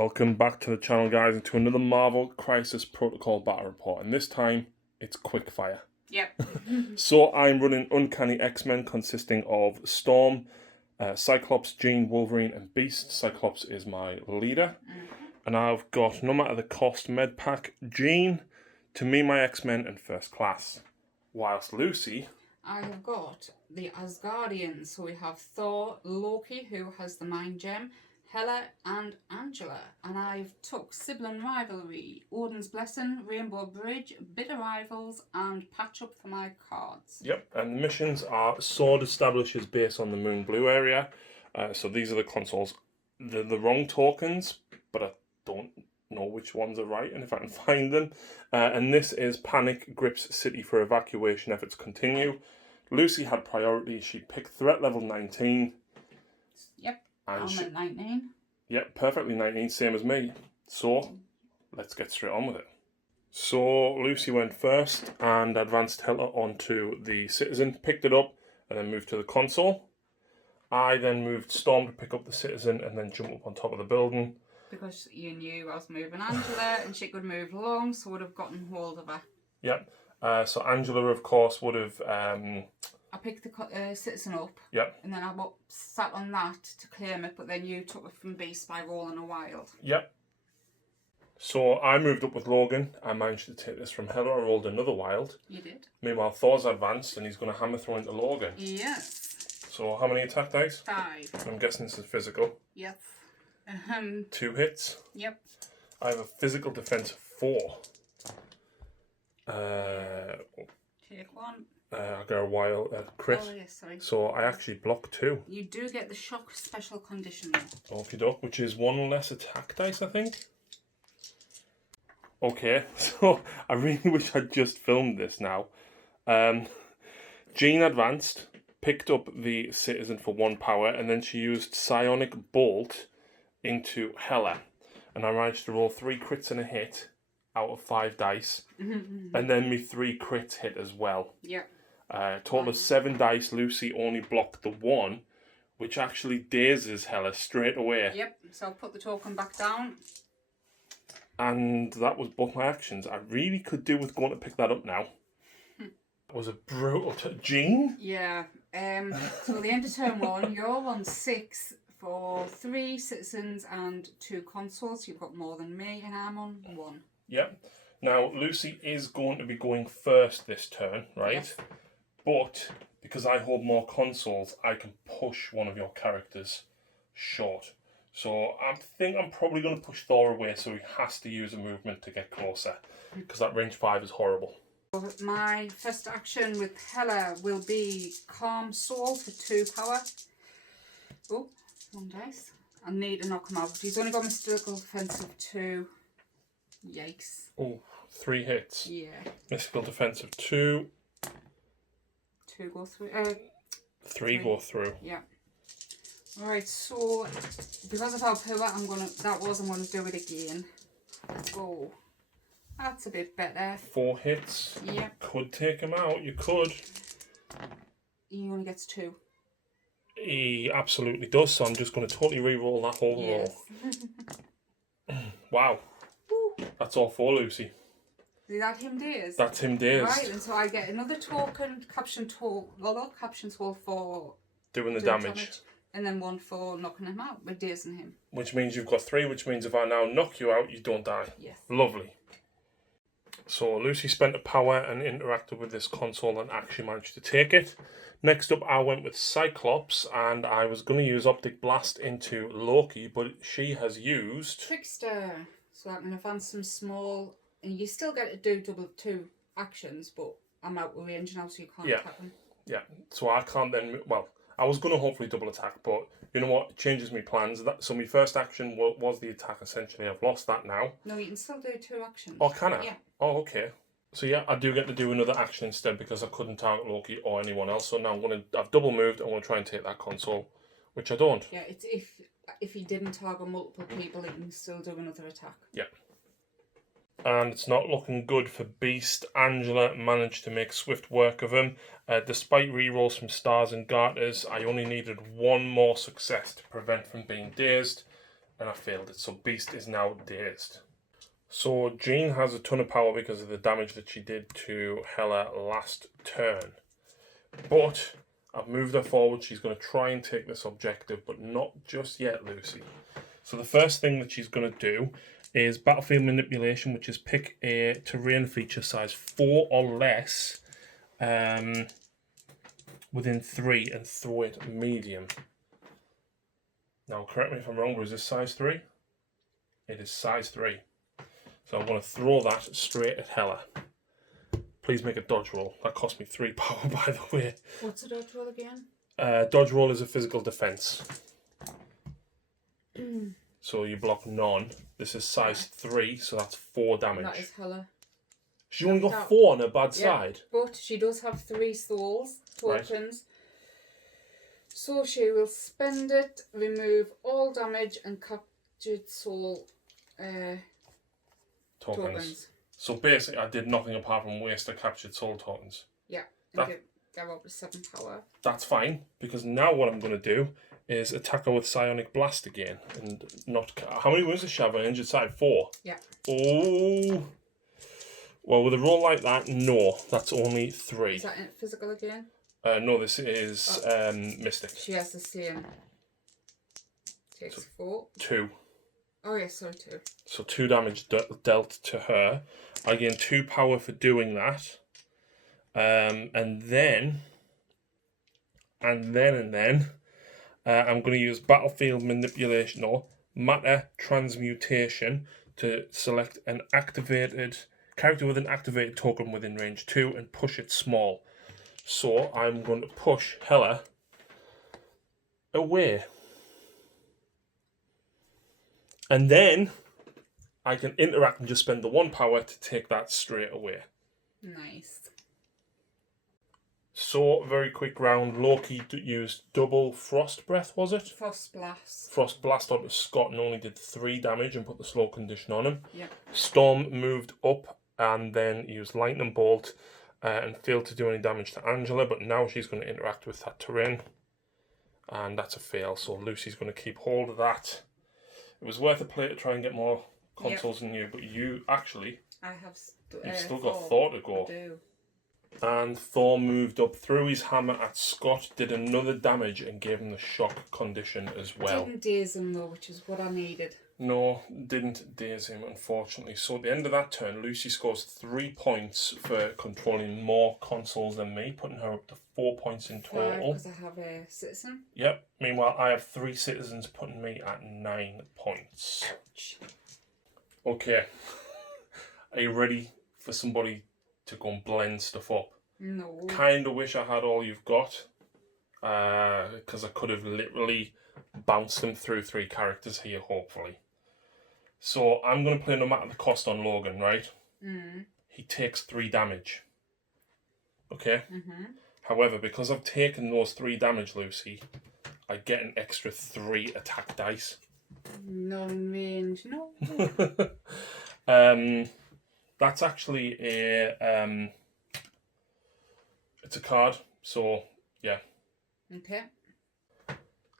Welcome back to the channel, guys, and to another Marvel Crisis Protocol battle report, and this time it's quickfire. Yep. So I'm running Uncanny X-Men consisting of Storm, Cyclops, Jean, Wolverine and Beast. Cyclops is my leader. And I've got, no matter the cost, Medpack, Jean, To Me My X-Men and First Class. Whilst Lucy... I have got the Asgardians, so we have Thor, Loki, who has the Mind Gem, Hela and Angela, and I've took Sibling Rivalry, Odin's Blessing, Rainbow Bridge, Bitter Rivals and Patch Up for my cards. Yep, and the missions are Sword establishes base on the Moon Blue area. So these are the consoles. They're the wrong tokens, but I don't know which ones are right and if I can find them. And this is Panic grips city for evacuation efforts continue. Lucy had priority. She picked threat level 19. Yep. I'm at 19. Yep, perfectly 19, same as me. So, let's get straight on with it. So, Lucy went first and advanced Hela onto the Citizen, picked it up, and then moved to the console. I then moved Storm to pick up the Citizen and then jump up on top of the building. Because you knew I was moving Angela and she could move along, so would have gotten hold of her. Yep. So Angela, of course, would have... I picked the Citizen up, yep. And then I sat on that to claim it, but then you took it from Beast by rolling a wild. Yep. So I moved up with Logan. I managed to take this from Hela. I rolled another wild. You did. Meanwhile, Thor's advanced and he's going to hammer throw into Logan. Yes. So how many attack dice? 5. I'm guessing this is physical. Yes. 2 hits. Yep. I have a physical defense of 4. Take 1. I got a wild crit. Oh, yes, sorry. So I actually block 2. You do get the shock special condition. Okie doke, which is 1 less attack dice, I think. Okay, so I really wish I'd just filmed this now. Jean advanced, picked up the Citizen for 1 power, and then she used Psionic Bolt into Hela. And I managed to roll 3 crits and a hit out of 5 dice. And then me 3 crits hit as well. Yeah. Total of 7 dice. Lucy only blocked the 1, which actually dazes Hela straight away. Yep, so I'll put the token back down. And that was both my actions. I really could do with going to pick that up now. That was a brutal Jean? Yeah. So the end of turn 1, you're on 6 for 3 citizens and 2 consoles. You've got more than me, and I'm on 1. Yep. Now, Lucy is going to be going first this turn, right? Yes. But because I hold more consoles, I can push one of your characters short. So I think I'm probably going to push Thor away, so he has to use a movement to get closer, because that range 5 is horrible. My first action with Hela will be Calm Soul for 2 power. Oh, 1 dice. I need to knock him out. He's only got mystical defense of 2. Yikes. Oh, 3 hits. Yeah. Mystical defense of 2. 2 go through. 3 go through. Yeah. Alright, so because of how poor I'm gonna do it again. Let's go. That's a bit better. 4 hits. Yep. Could take him out. You could. He only gets 2. He absolutely does. So I'm just going to totally re-roll that whole roll. Wow. Woo. That's all 4, Lucy. Is that him dazed? That's him dazed. Right, and so I get another token, caption tool for doing the damage. And then 1 for knocking him out, by dazing him. Which means you've got 3, which means if I now knock you out, you don't die. Yes. Lovely. So Lucy spent a power and interacted with this console and actually managed to take it. Next up, I went with Cyclops, and I was going to use Optic Blast into Loki, but she has used... Trickster. So I can advance some small... And you still get to do double 2 actions, but I'm out of range now, so you can't attack them. Yeah, so I can't then... Well, I was going to hopefully double attack, but you know what? It changes my plans. So my first action was the attack, essentially. I've lost that now. No, you can still do 2 actions. Oh, can I? Yeah. Oh, okay. So yeah, I do get to do another action instead because I couldn't target Loki or anyone else. So now I've double moved. I'm going to try and take that console, which I don't. Yeah, it's if he didn't target multiple people, he can still do another attack. Yeah. And it's not looking good for Beast. Angela managed to make swift work of him. Despite rerolls from Stars and Garters, I only needed 1 more success to prevent from being dazed. and I failed it. So Beast is now dazed. So Jean has a ton of power because of the damage that she did to Hela last turn. But I've moved her forward. She's going to try and take this objective, but not just yet, Lucy. So the first thing that she's going to do is Battlefield Manipulation, which is pick a terrain feature size 4 or less within 3 and throw it medium. Now, correct me if I'm wrong, but is this size 3? It is size 3. So I'm going to throw that straight at Hela. Please make a dodge roll. That cost me 3 power, by the way. What's a dodge roll again? Dodge roll is a physical defense. So you block none. This is size 3, so that's 4 damage. That is Hela. She only got 4 on her bad side. But she does have 3 souls, tokens. Right. So she will spend it, remove all damage and captured soul tokens. So basically, I did nothing apart from waste the captured soul tokens. Yeah, and give up to 7 power. That's fine, because now what I'm going to do is attack her with Psionic Blast again. And not... How many wounds does she have on injured side? 4? Yeah. Oh. Well, with a roll like that, no. That's only 3. Is that physical again? No, this is Mystic. She has the same. Takes so 4. 2. Oh, yes, sorry, 2. So 2 damage dealt to her. I gain 2 power for doing that. And then I'm going to use Battlefield Manipulation or Matter Transmutation to select an activated character with an activated token within range 2 and push it small. So I'm going to push Hela away. And then I can interact and just spend the 1 power to take that straight away. Nice. So, very quick round. Loki used double Frost Breath, was it? Frost Blast. Frost Blast onto Scott and only did 3 damage and put the slow condition on him. Yep. Storm moved up and then used Lightning Bolt and failed to do any damage to Angela, but now she's going to interact with that terrain. And that's a fail, so Lucy's going to keep hold of that. It was worth a play to try and get more consoles than you, but you actually... You've still got Thor to go. I do. And Thor moved up, threw his hammer at Scott, did another damage and gave him the shock condition as well. Didn't daze him though, which is what I needed. No, didn't daze him, unfortunately. So at the end of that turn, Lucy scores 3 points for controlling more consoles than me, putting her up to 4 points in total. Because I have a citizen. Yep. Meanwhile, I have 3 citizens, putting me at 9 points. Ouch. Okay. Are you ready for somebody to go and blend stuff up? No. Kind of wish I had all you've got, because I could have literally bounced them through 3 characters here, hopefully. So I'm going to play no matter the cost on Logan, right? Mm. He takes 3 damage. Okay? Mm-hmm. However, because I've taken those 3 damage, Lucy, I get an extra 3 attack dice. Non-range, no. That's actually a it's a card, so yeah. Okay.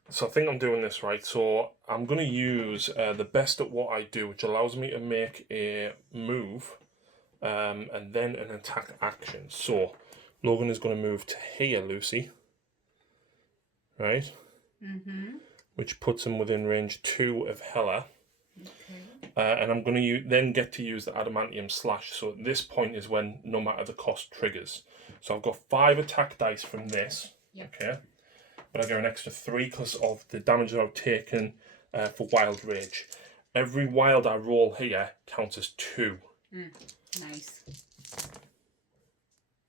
So I think I'm doing this right. So I'm going to use the best at what I do, which allows me to make a move and then an attack action. So Logan is going to move to here, Lucy. Right? Mm-hmm. Which puts him within range 2 of Hela. Okay. And I'm going to then get to use the Adamantium Slash. So at this point is when no matter the cost triggers. So I've got 5 attack dice from this. Yep. Okay. But I get an extra 3 because of the damage that I've taken for Wild Rage. Every wild I roll here counts as 2. Nice.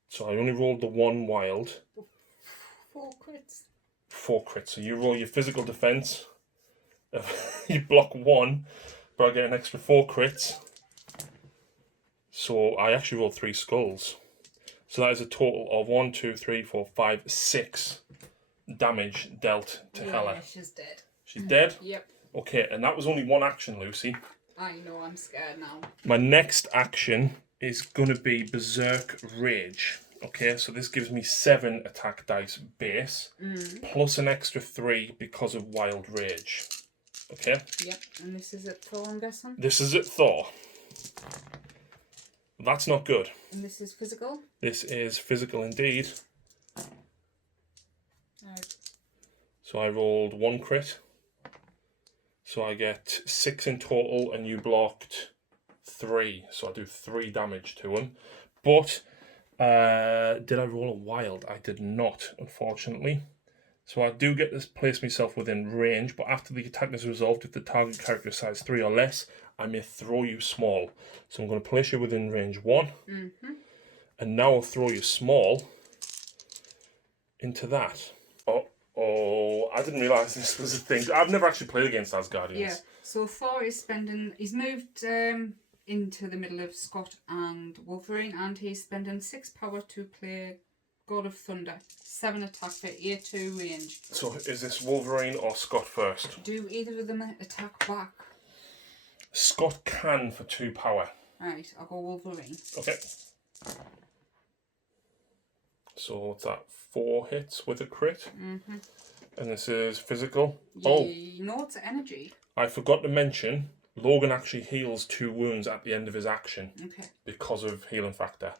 So I only rolled the 1 wild. 4 crits. 4 crits. So you roll your physical defense. You block 1, but I get an extra 4 crits. So I actually rolled 3 skulls. So that is a total of 1, 2, 3, 4, 5, 6 damage dealt to Hela. Yeah, she's dead. She's dead? Yep. Okay, and that was only 1 action, Lucy. I know, I'm scared now. My next action is going to be Berserk Rage. Okay, so this gives me 7 attack dice base, plus an extra 3 because of Wild Rage. Okay. Yep, and this is at Thor, I'm guessing. This is at Thor. That's not good. And this is physical. This is physical indeed. Right. So I rolled 1 crit. So I get 6 in total, and you blocked 3. So I do 3 damage to him. But did I roll a wild? I did not, unfortunately. So I do get to place myself within range, but after the attack is resolved, if the target character is size 3 or less, I may throw you small. So I'm going to place you within range 1. Mm-hmm. And now I'll throw you small into that. Oh, I didn't realise this was a thing. I've never actually played against Asgardians. Yeah, so Thor is spending... He's moved into the middle of Scott and Wolverine, and he's spending 6 power to play God of Thunder. 7 attack for A2 range. So is this Wolverine or Scott first? Do either of them attack back? Scott can for 2 power. Right, I'll go Wolverine. Okay. So what's that? 4 hits with a crit. Mm-hmm. And this is physical. No, it's energy. I forgot to mention, Logan actually heals 2 wounds at the end of his action. Okay. Because of healing factor.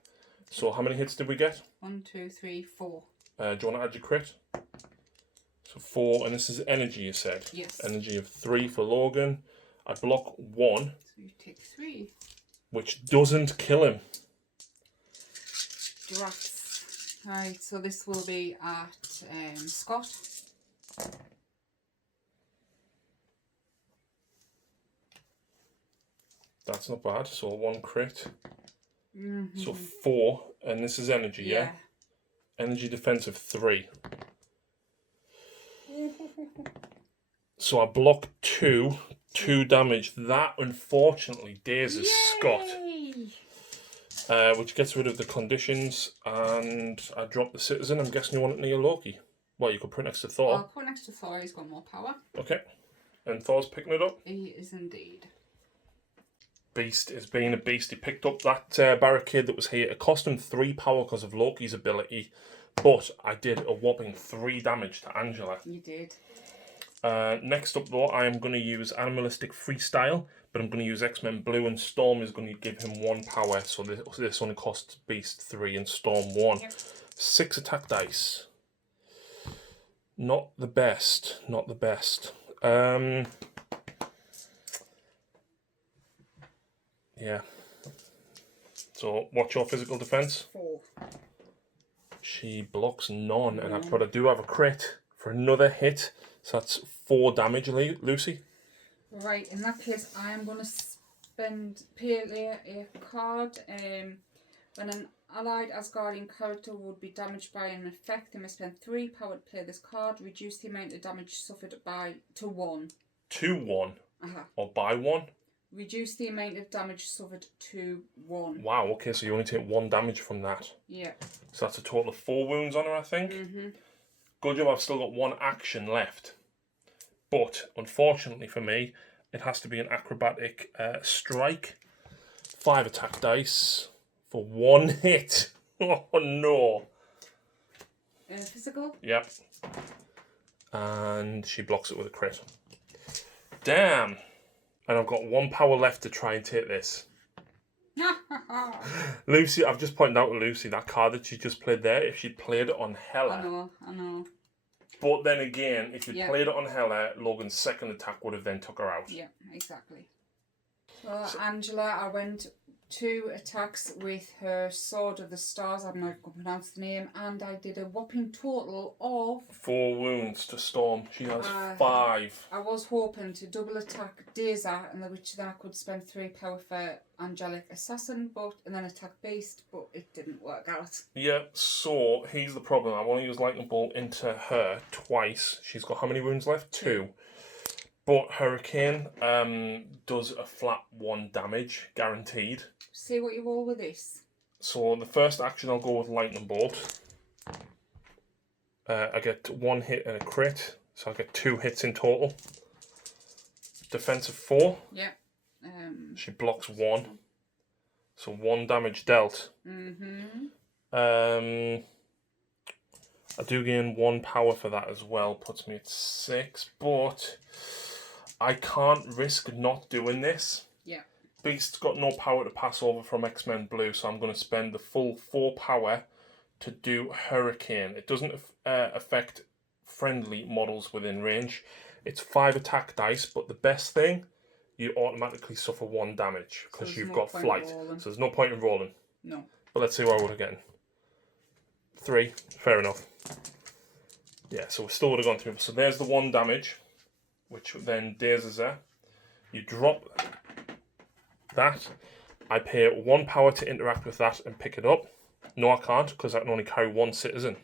So how many hits did we get? 1, 2, 3, 4. Do you want to add your crit? So 4, and this is energy, you said? Yes. Energy of 3 for Logan. I block 1. So you take 3. Which doesn't kill him. Drafts. Right, so this will be at Scott. That's not bad. So 1 crit. Mm-hmm. So 4, and this is energy, yeah? Energy defense of 3. So I block 2 damage. That unfortunately dazes Scott. Which gets rid of the conditions, and I drop the citizen. I'm guessing you want it near Loki. Well, you could put it next to Thor. I'll put next to Thor, he's got more power. Okay. And Thor's picking it up. He is indeed. Beast is being a beast. He picked up that barricade that was here. It cost him 3 power because of Loki's ability, but I did a whopping 3 damage to Angela. You did. Next up, though, I am going to use Animalistic Freestyle, but I'm going to use Xmen Blue, and Storm is going to give him 1 power, so this only costs Beast 3 and Storm 1. Yep. 6 attack dice. Not the best. Not the best. Yeah. So, what's your physical defense? 4. She blocks none, but I do have a crit for another hit. So that's 4 damage, Lucy. Right, in that case, I am going to pay a card. When an allied Asgardian character would be damaged by an effect, they may spend 3 power to play this card. Reduce the amount of damage suffered to 1. To 1? Or by 1? Reduce the amount of damage suffered to 1. Wow, okay, so you only take 1 damage from that. Yeah. So that's a total of 4 wounds on her, I think. Mm-hmm. Good job, I've still got 1 action left. But, unfortunately for me, it has to be an acrobatic strike. 5 attack dice for 1 hit. Oh, no. Physical? Yep. And she blocks it with a crit. Damn. And I've got 1 power left to try and take this. Lucy, I've just pointed out to Lucy that card that she just played there, if she'd played it on Hela. I know. But then again, if you'd played it on Hela, Logan's second attack would have then took her out. Yeah, exactly. So Angela, I went 2 attacks with her Sword of the Stars, I'm not going to pronounce the name, and I did a whopping total of 4 wounds to Storm. She has 5. I was hoping to double attack Daza, and which then I could spend 3 power for Angelic Assassin, and then attack Beast, but it didn't work out. Yeah, so here's the problem. I want to use Lightning Bolt into her twice. She's got how many wounds left? 2. But Hurricane does a flat 1 damage, guaranteed. See what you roll with this. So the first action, I'll go with Lightning Bolt. I get 1 hit and a crit, so I get 2 hits in total. Defensive 4. Yeah. She blocks 1. So 1 damage dealt. I do gain 1 power for that as well. Puts me at 6, but I can't risk not doing this. Yeah. Beast's got no power to pass over from Xmen Blue, so I'm going to spend the full 4 power to do Hurricane. It doesn't affect friendly models within range. It's 5 attack dice, but the best thing, you automatically suffer 1 damage because So you've got flight. rolling. So there's no point in rolling. No. But let's see what I would have gotten. 3, fair enough. Yeah, so we still would have gone through. So there's the 1 damage, which then dazes her. You drop that. I pay 1 power to interact with that and pick it up. No, I can't, because I can only carry 1 citizen.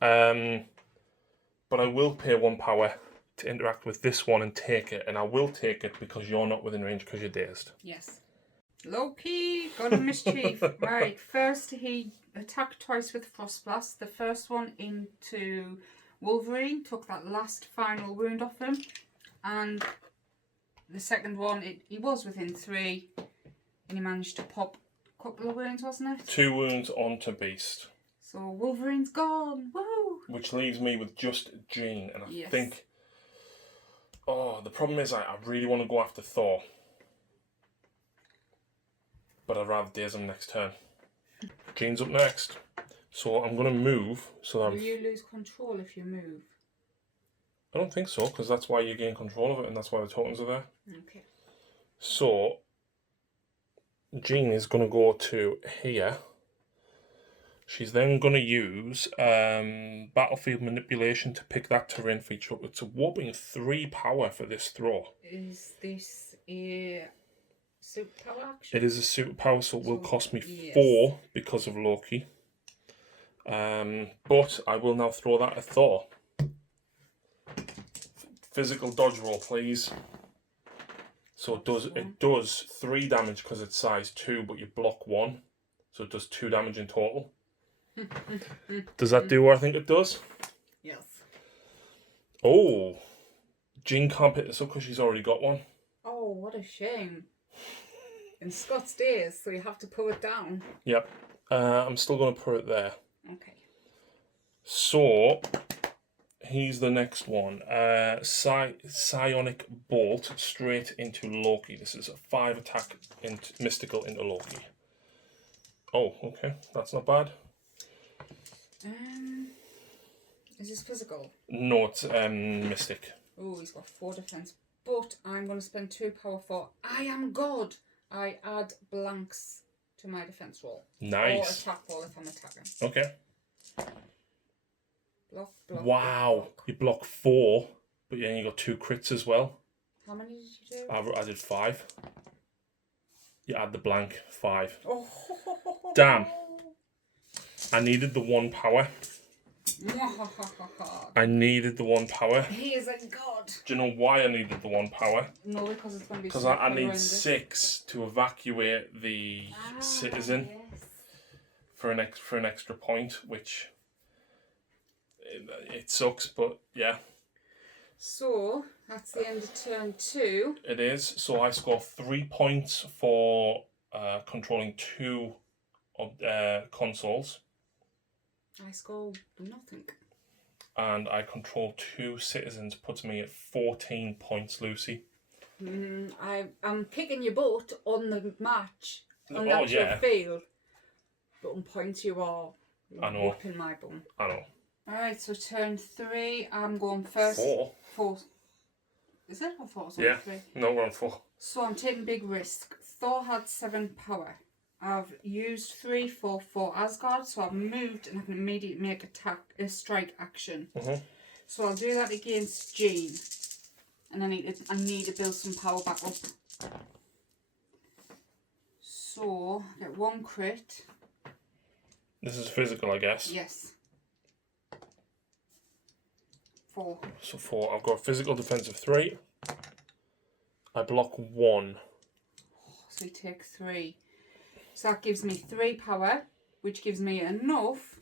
But I will pay 1 power to interact with this one and take it. And I will take it because you're not within range because you're dazed. Yes. Loki, God of Mischief. Right, first he attacked twice with Frost Blast. The first one into Wolverine, took that last final wound off him. And the second one, he was within 3. And he managed to pop a couple of wounds, wasn't it? 2 wounds onto Beast. So Wolverine's gone. Woo! Which leaves me with just Jean. And I Yes. think... Oh, the problem is I really want to go after Thor. But I'd rather daze him next turn. Jean's up next. So I'm going to move so that Will you lose control if you move? I don't think so, because that's why you gain control of it and that's why the tokens are there. Okay. So, Jean is going to go to here. She's then going to use Battlefield Manipulation to pick that terrain feature up. It's a whopping 3 power for this throw. Is this a superpower action? It is a superpower, so it will cost me yes. 4 because of Loki. But I will now throw that at Thor. Physical dodge roll, please. So it does 3 damage because it's size 2, but you block 1. So it does 2 damage in total. Does that do what I think it does? Yes. Oh, Jean can't pick this up because she's already got one. Oh, what a shame. In Scott's days, so you have to pull it down. Yep. I'm still going to put it there. Okay. So, he's the next one. Psionic Bolt straight into Loki. This is a 5 attack mystical into Loki. Oh, okay. That's not bad. Is this physical? No, it's mystic. Oh, he's got 4 defense. But I'm going to spend 2 power for I am God. I add blanks to my defense roll. Nice. Or attack roll if I'm attacking. Okay. Block, wow. block. You block 4, but then you got 2 crits as well. How many did you do? I did 5. You add the blank, 5. Oh. Damn. I needed the 1 power. I needed the 1 power. He is a god. Do you know why I needed the 1 power? No, because it's going to be Because I need 6 to evacuate the citizen for an extra point, which it sucks, but yeah. So that's the end of turn 2. It is. So I score 3 points for controlling 2 consoles. I score nothing. And I control 2 citizens, puts me at 14 points, Lucy. I'm kicking your butt on the match, on the actual field. But on points you are whooping my bum. I know. Alright, so turn 3, I'm going first. 4. Is it or 4? Yeah, 3? no, we're on 4. So I'm taking big risk. Thor had 7 power. I've used 3 for Asgard, so I've moved and I can immediately make a strike action. So I'll do that against Jean, and I need to build some power back up. So I get 1 crit. This is physical, I guess. Yes. 4. So 4. I've got physical defense of 3. I block 1. So you take 3. So that gives me 3 power, which gives me enough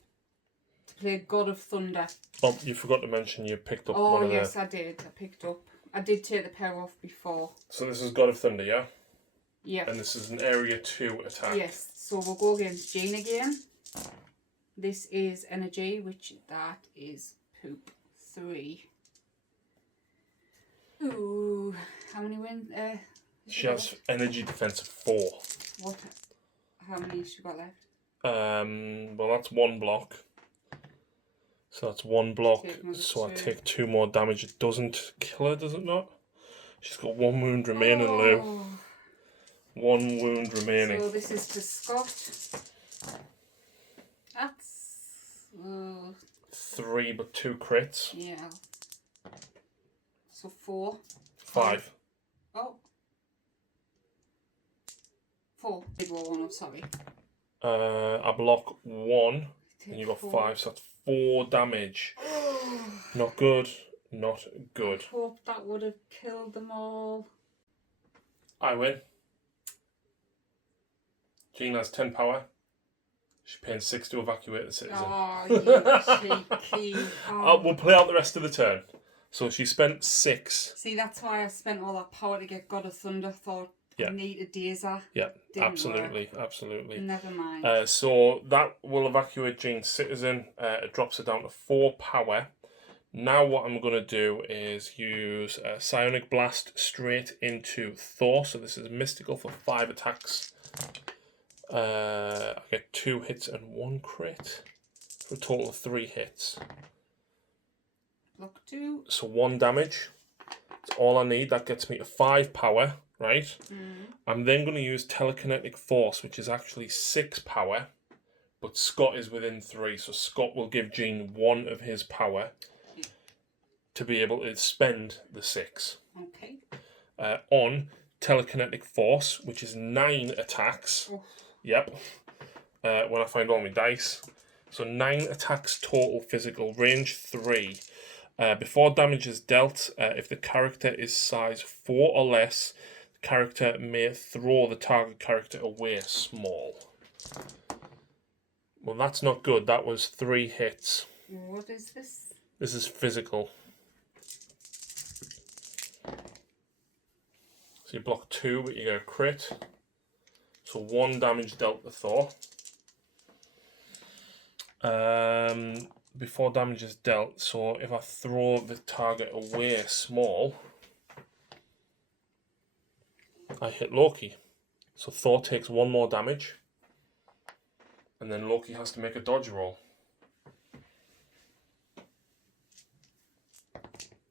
to play God of Thunder. Oh, you forgot to mention you picked up one Oh, of yes, I did. I picked up. I did take the power off before. So this is God of Thunder, yeah? Yeah. And this is an area 2 attack. Yes, so we'll go against Jean again. This is energy, which that is poop 3. Ooh, how many wins? She has energy defense of 4. What? How many has she got left? Well, that's 1 block. So that's 1 block. So I take 2 more damage. It doesn't kill her, does it not? She's got 1 wound remaining, Lou. 1 wound remaining. So this is to Scott. That's 3, but 2 crits. yeah. So 4. 5. Oh. 4. Big roll one up, sorry. I block 1, and you got 5, so that's 4 damage. Not good. Not good. I hope that would have killed them all. I win. Jean has 10 power. She's paying 6 to evacuate the citizen. Oh, you cheeky. Oh. We'll play out the rest of the turn. So she spent 6. See, that's why I spent all that power to get God of Thunder. Thought I need a Dazer. Yeah, Didn't absolutely, work. absolutely. Never mind. So that will evacuate Jean's citizen. It drops her down to 4 power. Now what I'm going to do is use Psionic Blast straight into Thor. So this is mystical for 5 attacks. I get 2 hits and 1 crit for a total of 3 hits. Block 2. So 1 damage. That's all I need. That gets me to 5 power, right? I'm then going to use Telekinetic Force, which is actually 6 power, but Scott is within 3, so Scott will give Jean 1 of his power to be able to spend the 6. Okay. On Telekinetic Force, which is 9 attacks. Oh. Yep. When I find all my dice. So 9 attacks total physical, range 3. Before damage is dealt, if the character is size 4 or less, the character may throw the target character away small. Well, that's not good. That was 3 hits. What is this? This is physical. So you block 2, but you get a crit. So 1 damage dealt to Thor. Before damage is dealt, so if I throw the target away small, I hit Loki. So Thor takes 1 more damage, and then Loki has to make a dodge roll.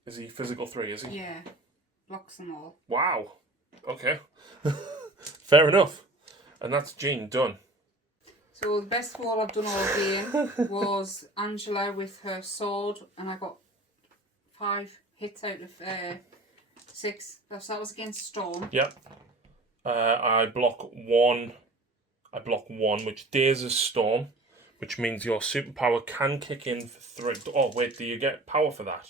Is he physical 3, is he? Yeah. Blocks them all. Wow. Okay. Fair enough. And that's Jean done. So the best roll I've done all game was Angela with her sword, and I got 5 hits out of 6. So that was against Storm. Yep. I block 1. I block 1, which dazes Storm, which means your superpower can kick in for 3. Oh wait, do you get power for that?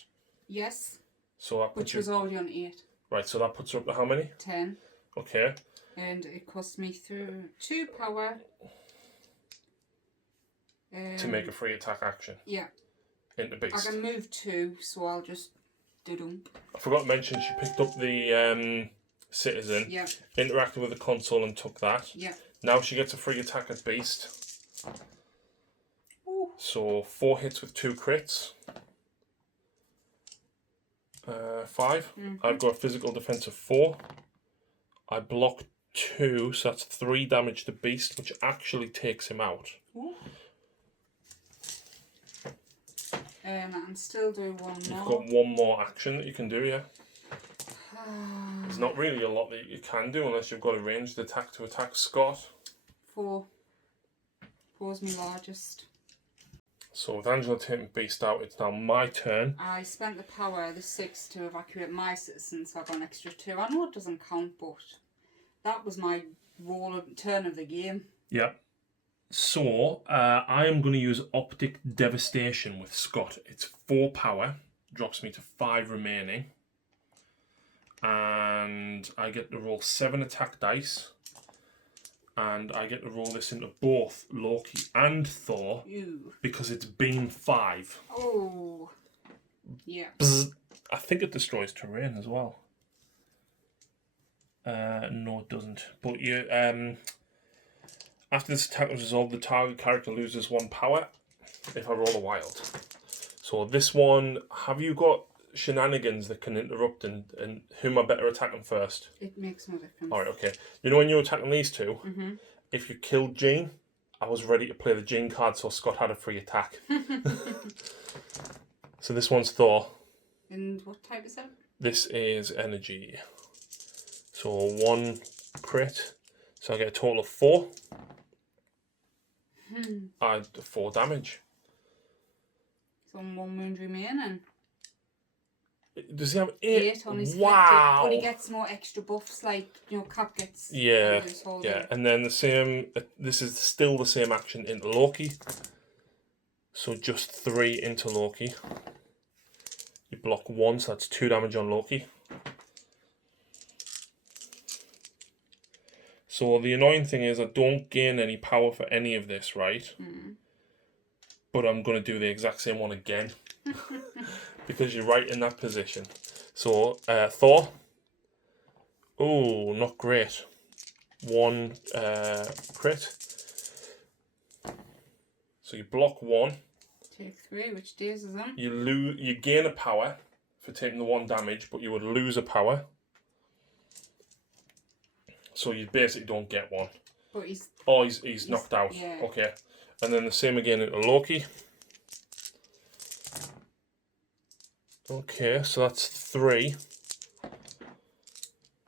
Yes. So that puts which was already on 8. Right, so that puts her up to how many? 10. Okay. And it cost me through 2 power. To make a free attack action. Yeah. Into beast. I can move 2, so I'll just do-dum. I forgot to mention she picked up the citizen. Yeah. Interacted with the console and took that. Yeah. Now she gets a free attack at beast. Ooh. So 4 hits with 2 crits. 5. I've got a physical defense of 4. I block 2, so that's 3 damage to beast, which actually takes him out. Ooh. And I can still do 1 more. You've got 1 more action that you can do, yeah. There's not really a lot that you can do unless you've got a ranged attack to attack Scott. 4. 4's my largest. So with Angela taking beast out, it's now my turn. I spent the power, the 6, to evacuate my citizens, so I got an extra 2. I know it doesn't count, but that was my turn of the game. Yep. So, I am going to use Optic Devastation with Scott. It's 4 power, drops me to 5 remaining. And I get to roll 7 attack dice. And I get to roll this into both Loki and Thor. Ew. Because it's beam 5. Oh. Yeah. Bzz. I think it destroys terrain as well. No, it doesn't. But you, after this attack is resolved, the target character loses 1 power if I roll a wild. So this one, have you got shenanigans that can interrupt and whom I better attacking first? It makes no difference. Alright, okay. You know when you're attacking these two, Mm-hmm. if you killed Jean, I was ready to play the Jean card so Scott had a free attack. So this one's Thor. And what type is that? This is energy. So 1 crit. So I get a total of 4. I 4 damage. So 1 wound remaining. Does he have 8? On his wow. But he gets more extra buffs, like, Cap gets. Yeah, yeah. And then the same, this is still the same action into Loki. So just 3 into Loki. You block 1, so that's 2 damage on Loki. So the annoying thing is I don't gain any power for any of this, right? But I'm going to do the exact same one again. Because you're right in that position. So, Thor. Oh, not great. 1 crit. So you block 1. Take 3, which dazes him. You gain a power for taking the 1 damage, but you would lose a power. So you basically don't get 1. But he's... Oh, he's knocked out. Yeah. Okay. And then the same again into Loki. Okay, so that's 3.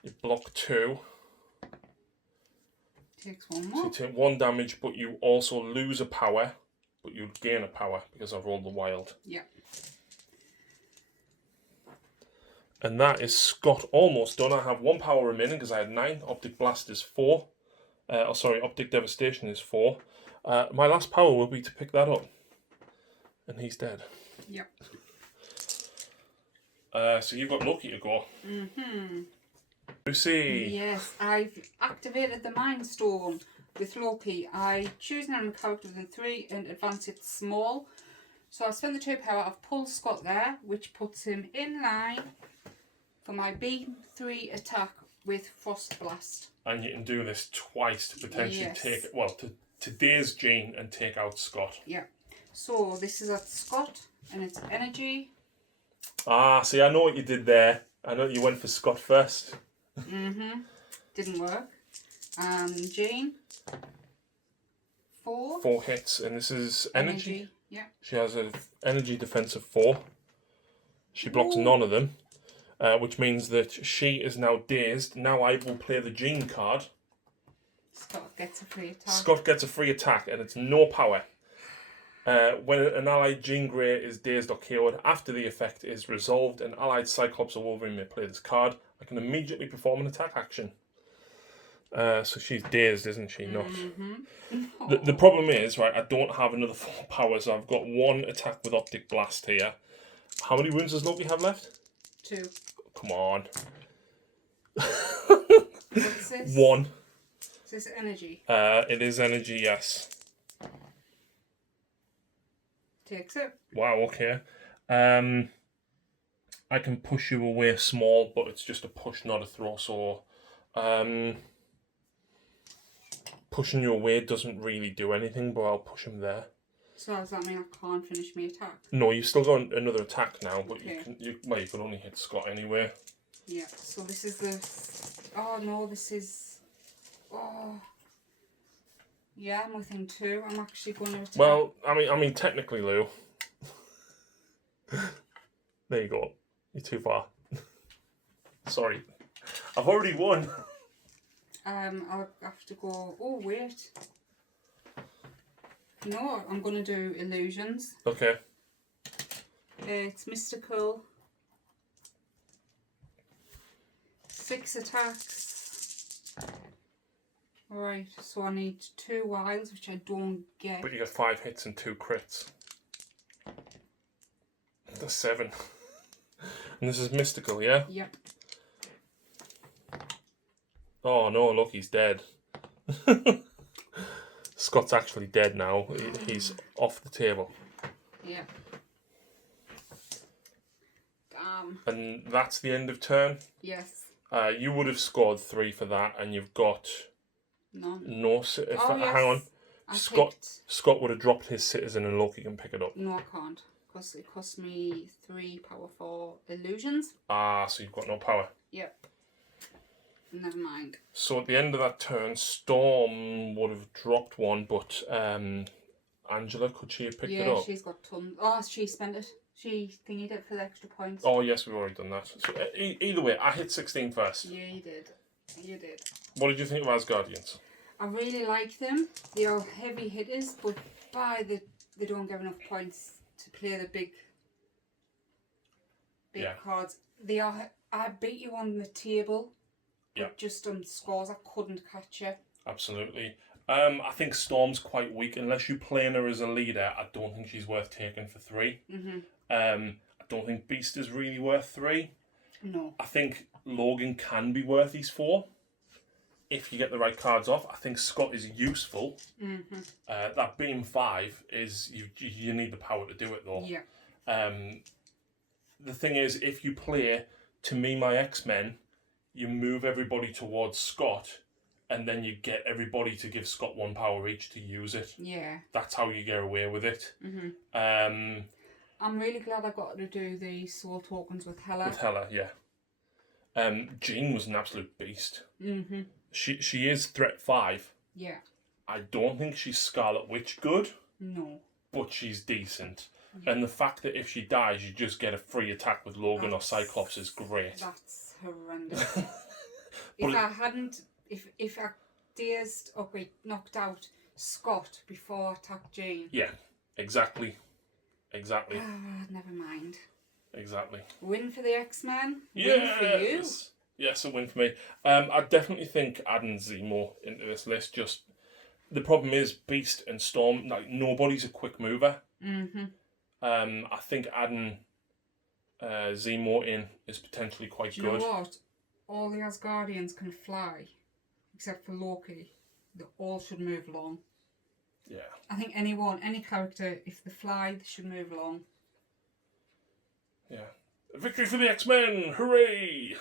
You block 2. Takes 1 So more. you take 1 damage, but you also lose a power, but you gain a power because I've rolled the wild. Yeah. And that is Scott almost done. I have 1 power remaining because I had 9. Optic Blast is 4. Optic Devastation is 4. My last power will be to pick that up. And he's dead. Yep. So you've got Loki to go. Mm-hmm. Lucy. Yes, I've activated the Mind Storm with Loki. I choose an enemy character within 3 and advance it small. So I spend the 2 power. I've pulled Scott there, which puts him in line for my B3 attack with Frost Blast. And you can do this twice to potentially take... Well, to daze Jean and take out Scott. Yeah. So this is at Scott and it's energy. Ah, see, I know what you did there. I know you went for Scott first. Mm-hmm. Didn't work. Jean. 4. 4 hits, and this is energy. Yeah. She has an energy defense of 4. She blocks none of them, which means that she is now dazed. Now I will play the Jean card. Scott gets a free attack. Scott gets a free attack, and it's no power. When an allied Jean Grey is dazed or KO'd, after the effect is resolved, an allied Cyclops or Wolverine may play this card. I can immediately perform an attack action. So she's dazed, isn't she? Not. Mm-hmm. The problem is, right, I don't have another 4 powers. I've got 1 attack with Optic Blast here. How many wounds does Loki have left? 2. Come on. What's this? 1. Is this energy? It is energy, yes. Takes it. Wow, okay. I can push you away small, but it's just a push, not a throw, so... pushing you away doesn't really do anything, but I'll push him there. So does that mean I can't finish my attack? No, you've still got another attack now, but Okay. you can only hit Scott anyway. Yeah, so this is the... Oh no, this is... Oh... Yeah, I'm within 2. I'm actually going to attack. Well, I mean, technically, Lou. There you go. You're too far. Sorry. I've already won. I'll have to go... Oh, wait. No, I'm going to do illusions. Okay. It's mystical. 6 attacks. Right, so I need 2 wilds, which I don't get. But you get 5 hits and 2 crits. That's 7. And this is mystical, yeah? Yep. Oh no, look, he's dead. Scott's actually dead now. He's off the table. Yeah. Damn. And that's the end of turn. Yes. You would have scored 3 for that, and you've got None. no. Yes. Hang on. I Scott picked... Scott would have dropped his citizen, and Loki can pick it up. No, I can't. because it cost me 3 power for illusions. Ah, so you've got no power. Yep. Never mind. So at the end of that turn, Storm would have dropped one, but Angela, could she have picked it up? Yeah, she's got tons. Oh, she spent it. She thingied it for the extra points. Oh, yes, we've already done that. So, either way, I hit 16 first. Yeah, you did. You did. What did you think of Asgardians? I really like them. They are heavy hitters, but they don't get enough points to play the big cards. They are. I beat you on the table. But just on scores, I couldn't catch you. Absolutely. I think Storm's quite weak. Unless you play her as a leader, I don't think she's worth taking for 3. Mm-hmm. I don't think Beast is really worth 3. No. I think Logan can be worth these 4 if you get the right cards off. I think Scott is useful. Mm-hmm. That Beam 5 is you need the power to do it though. Yeah. The thing is, if you play To Me My Xmen, you move everybody towards Scott, and then you get everybody to give Scott 1 power each to use it. Yeah. That's how you get away with it. Mm-hmm. I'm really glad I got to do the soul tokens with Hela. With Hela, yeah. Jean was an absolute beast. Mm-hmm. She is threat 5. Yeah. I don't think she's Scarlet Witch good. No. But she's decent. Yeah. And the fact that if she dies, you just get a free attack with Logan or Cyclops is great. That's horrendous. If I dazed or knocked out Scott before I attacked Jean. Yeah, exactly. Never mind. Exactly. Win for the X-Men. Yes. Win for you. Yes, a win for me. I definitely think adding Zemo into this list, just the problem is Beast and Storm, like nobody's a quick mover. Mm-hmm. I think adding Zemo in is potentially quite good. Do you know what? All the Asgardians can fly, except for Loki. They all should move along. Yeah. I think any character, if they fly, they should move along. Yeah. Victory for the X-Men! Hooray!